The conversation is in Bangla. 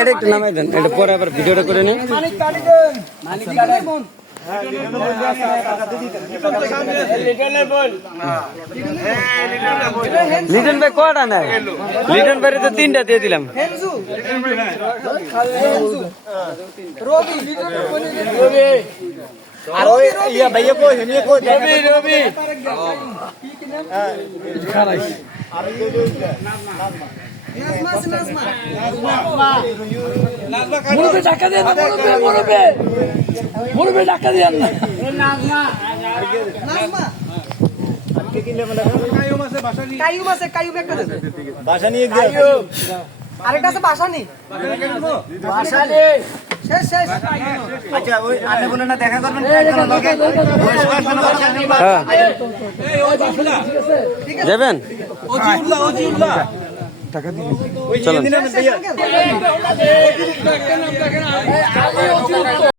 এটা একটু নামাই দেন, এটা পরে আবার ভিডিওটা করে নেন। লিটন ভাই কটা নেয়? লিটন ভাই তো 3টা দিয়ে দিলাম। আরেকটা আছে বাসা নেই। দেখা করবেন যাবেন টাকা দিবেন। চলেন